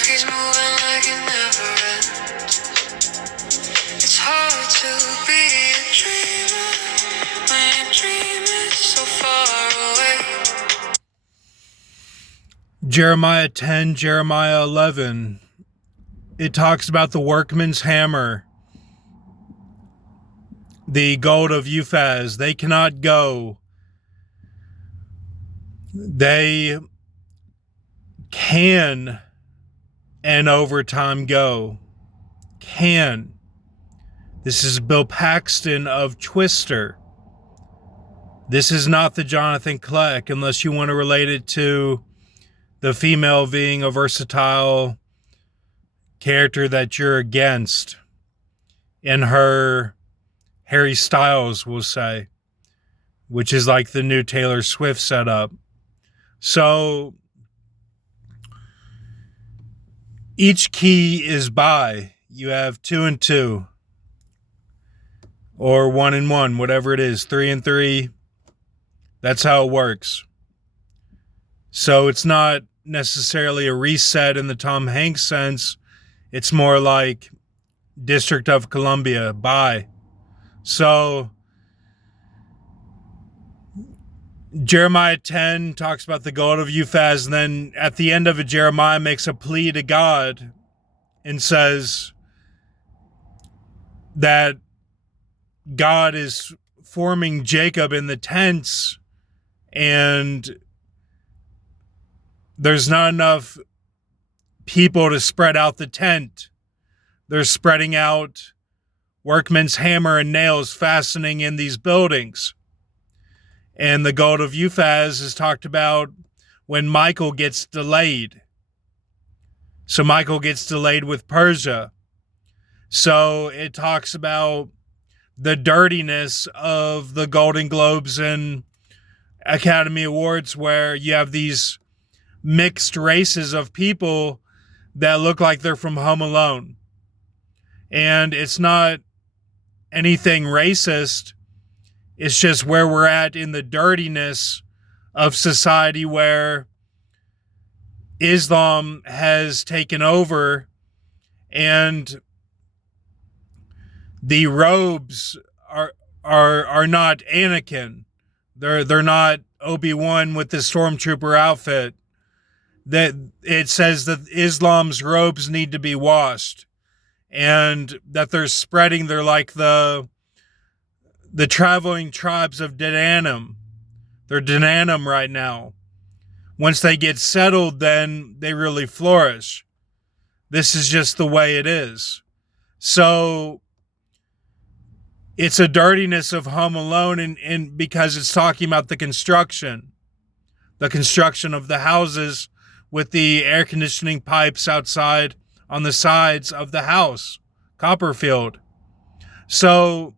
life keeps moving like it never ends. It's hard to be a dreamer when your dream is so far away. Jeremiah 10, Jeremiah 11. It talks about the workman's hammer, the gold of Uphaz. They cannot go. They can, and over time, go. Can. This is Bill Paxton of Twister. This is not the Jonathan Kleck, unless you want to relate it to the female being a versatile character that you're against. In her Harry Styles, will say, which is like the new Taylor Swift setup. So each key is by. You have 2 and 2, or 1 and 1, whatever it is, 3 and 3. That's how it works. So it's not necessarily a reset in the Tom Hanks sense. It's more like District of Columbia, by. So Jeremiah 10 talks about the gold of Uphaz, and then at the end of it, Jeremiah makes a plea to God and says that God is forming Jacob in the tents, and there's not enough people to spread out the tent. They're spreading out workman's hammer and nails fastening in these buildings. And the gold of Uphaz is talked about when Michael gets delayed. So Michael gets delayed with Persia. So it talks about the dirtiness of the Golden Globes and Academy Awards, where you have these mixed races of people that look like they're from Home Alone. And it's not anything racist. It's just where we're at in the dirtiness of society, where Islam has taken over, and the robes are not Anakin. They're not Obi-Wan with the stormtrooper outfit. That it says that Islam's robes need to be washed, and that they're spreading. They're like the traveling tribes of Dananum. They're Dananum right now. Once they get settled, then they really flourish. This is just the way it is. So it's a dirtiness of Home Alone, and because it's talking about the construction of the houses with the air conditioning pipes outside on the sides of the house, Copperfield. So,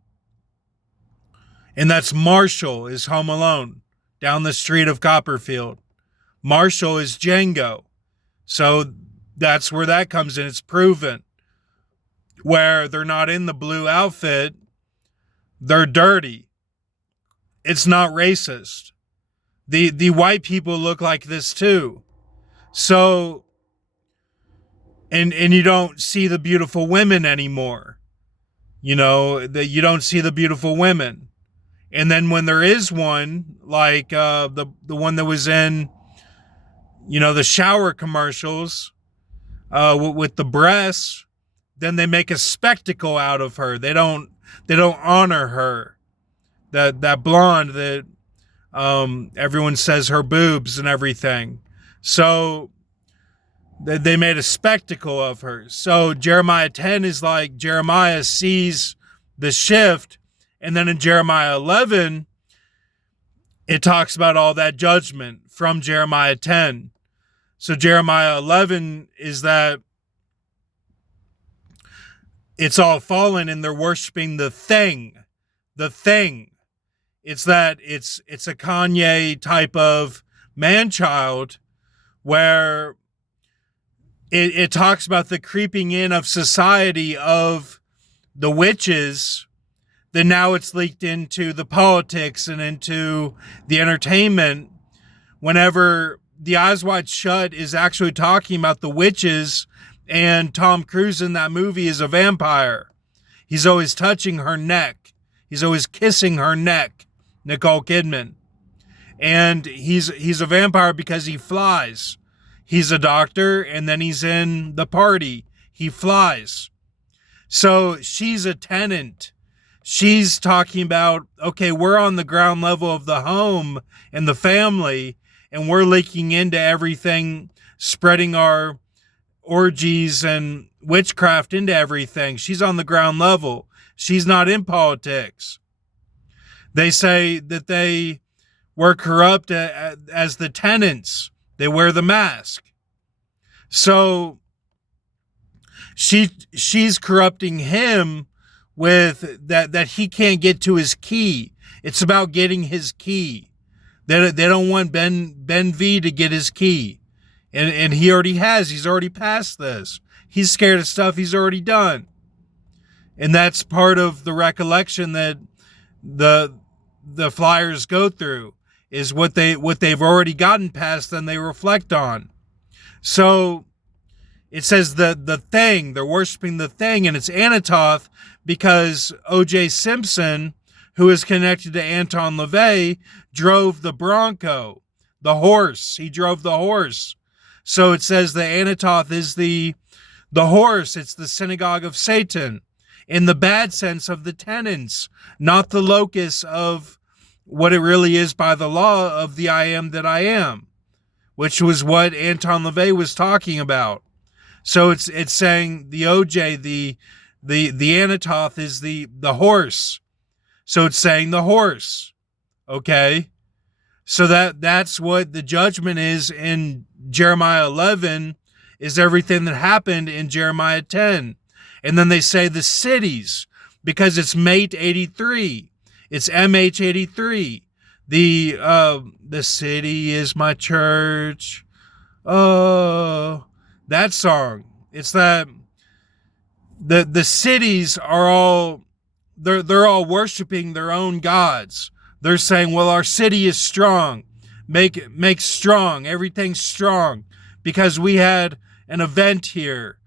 and that's Marshall is Home Alone, down the street of Copperfield. Marshall is Django. So that's where that comes in. It's proven. Where they're not in the blue outfit, they're dirty. It's not racist. The white people look like this too. So, and you don't see the beautiful women anymore. You know, you don't see the beautiful women. And then when there is one, like the one that was in, you know, the shower commercials with the breasts, then they make a spectacle out of her. They don't honor her. That blonde that everyone says her boobs and everything. So they made a spectacle of her. So Jeremiah 10 is like Jeremiah sees the shift. And then in Jeremiah 11, it talks about all that judgment from Jeremiah 10. So Jeremiah 11 is that it's all fallen and they're worshiping the thing. The thing. It's that it's a Kanye type of man-child where it talks about the creeping in of society of the witches. Then now it's leaked into the politics and into the entertainment whenever the Eyes Wide Shut is actually talking about the witches, and Tom Cruise in that movie is a vampire. He's always touching her neck. He's always kissing her neck, Nicole Kidman. And he's a vampire because he flies. He's a doctor, and then he's in the party. He flies. So she's a tenant. She's talking about, okay, we're on the ground level of the home and the family, and we're leaking into everything, spreading our orgies and witchcraft into everything. She's on the ground level. She's not in politics. They say that they were corrupt as the tenants. They wear the mask. So she's corrupting him with that he can't get to his key. It's about getting his key. They don't want Ben V to get his key. And he already has. He's already passed this. He's scared of stuff he's already done. And that's part of the recollection that the flyers go through, is what they've already gotten past and they reflect on. So it says the thing, they're worshiping the thing, and it's Anatoth because O.J. Simpson, who is connected to Anton LaVey, drove the Bronco, the horse. He drove the horse. So it says the Anatoth is the horse. It's the synagogue of Satan, in the bad sense of the tenants, not the locus of what it really is by the law of the I am that I am, which was what Anton LaVey was talking about. So it's saying the OJ, the Anatoth is the horse. So it's saying the horse. Okay. So that's what the judgment is in Jeremiah 11, is everything that happened in Jeremiah 10. And then they say the cities, because it's mate 83. It's MH 83. The city is my church. Oh, that song. It's that the cities are all, they're all worshiping their own gods. They're saying, well, our city is strong. Make strong. Everything's strong because we had an event here.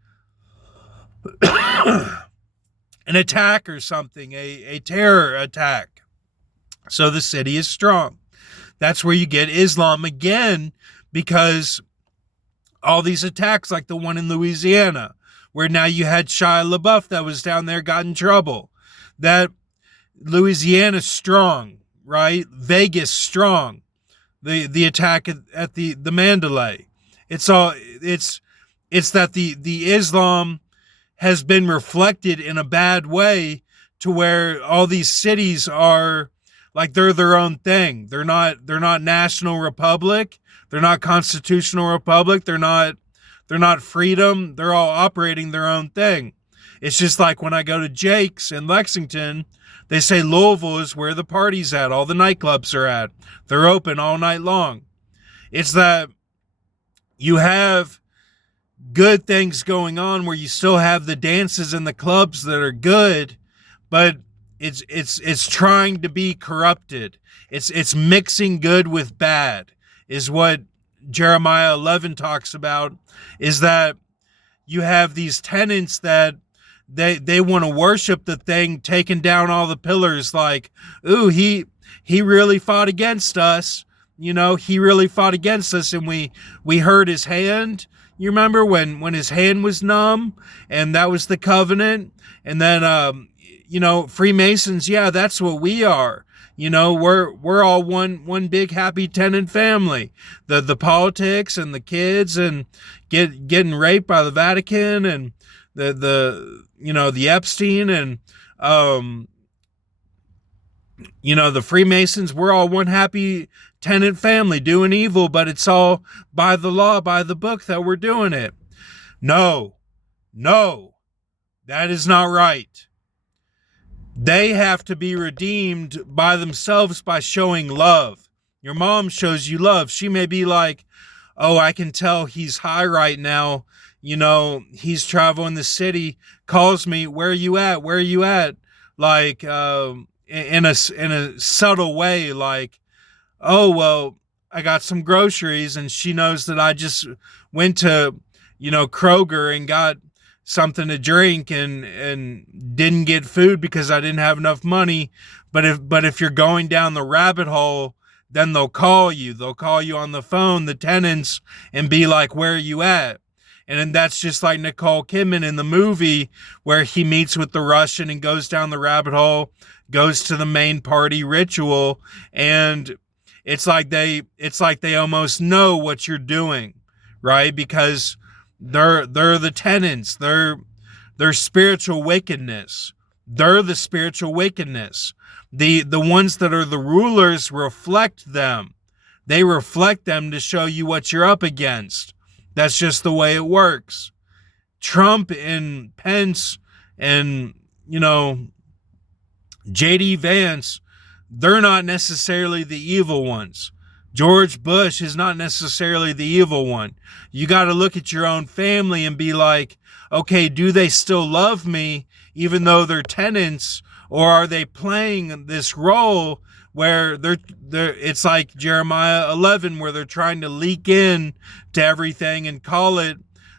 An attack or something, a terror attack. So the city is strong. That's where you get Islam again, because all these attacks, like the one in Louisiana, where now you had Shia LaBeouf that was down there, got in trouble. That Louisiana's strong, right? Vegas strong. The attack at the Mandalay. It's that the Islam has been reflected in a bad way, to where all these cities are like they're their own thing. They're not national republic. They're not constitutional republic. They're not freedom. They're all operating their own thing. It's just like when I go to Jake's in Lexington, they say Louisville is where the party's at. All the nightclubs are at. They're open all night long. It's that you have good things going on where you still have the dances and the clubs that are good, but it's trying to be corrupted. It's mixing good with bad, is what Jeremiah 11 talks about, is that you have these tenants that they want to worship the thing, taking down all the pillars, like, ooh, he really fought against us. You know, he really fought against us, and we hurt his hand. You remember when his hand was numb, and that was the covenant. And then, Freemasons, yeah, that's what we are. You know, we're all one big happy tenant family. The politics and the kids and getting raped by the Vatican and the Epstein and the Freemasons, we're all one happy tenant family doing evil, but it's all by the law, by the book that we're doing it. No, that is not right. They have to be redeemed by themselves by showing love. Your mom shows you love. She may be like, oh, I can tell he's high right now. You know, he's traveling the city, calls me, where are you at? Where are you at? Like, in a subtle way, like, oh, well, got some groceries, and she knows that I just went to, Kroger and got something to drink and didn't get food because I didn't have enough money. But if you're going down the rabbit hole, then they'll call you. They'll call you on the phone, the tenants, and be like, "Where are you at?" And then that's just like Nicole Kidman in the movie where he meets with the Russian and goes down the rabbit hole, goes to the main party ritual, and it's like they almost know what you're doing, right? Because they're the tenants. They're spiritual wickedness. They're the spiritual wickedness. The ones that are the rulers reflect them. They reflect them to show you what you're up against. That's just the way it works. Trump and Pence and, J.D. Vance, they're not necessarily the evil ones. George Bush is not necessarily the evil one. You got to look at your own family and be like, okay, do they still love me even though they're tenants, or are they playing this role where they're it's like Jeremiah 11 where they're trying to leak in to everything and call it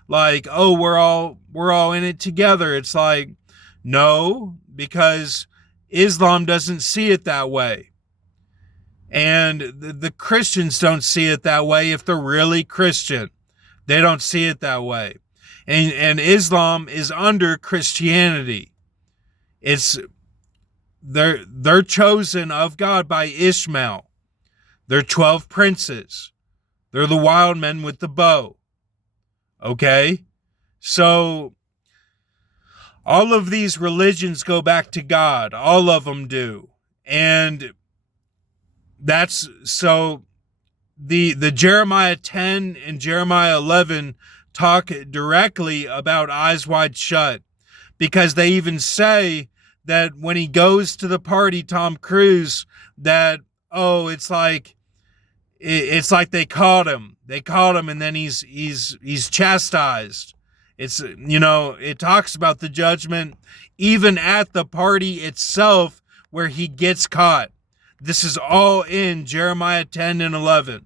like, oh, we're all in it together. It's like, no, because Islam doesn't see it that way. And the Christians don't see it that way if they're really Christian. They don't see it that way. And Islam is under Christianity. They're chosen of God by Ishmael. They're 12 princes. They're the wild men with the bow. Okay? So all of these religions go back to God. All of them do. And that's so the Jeremiah 10 and Jeremiah 11 talk directly about eyes wide shut, because they even say that when he goes to the party, Tom Cruise, that, oh, it's like they caught him. They caught him and then he's chastised. It's, it talks about the judgment even at the party itself where he gets caught. This is all in Jeremiah 10 and 11.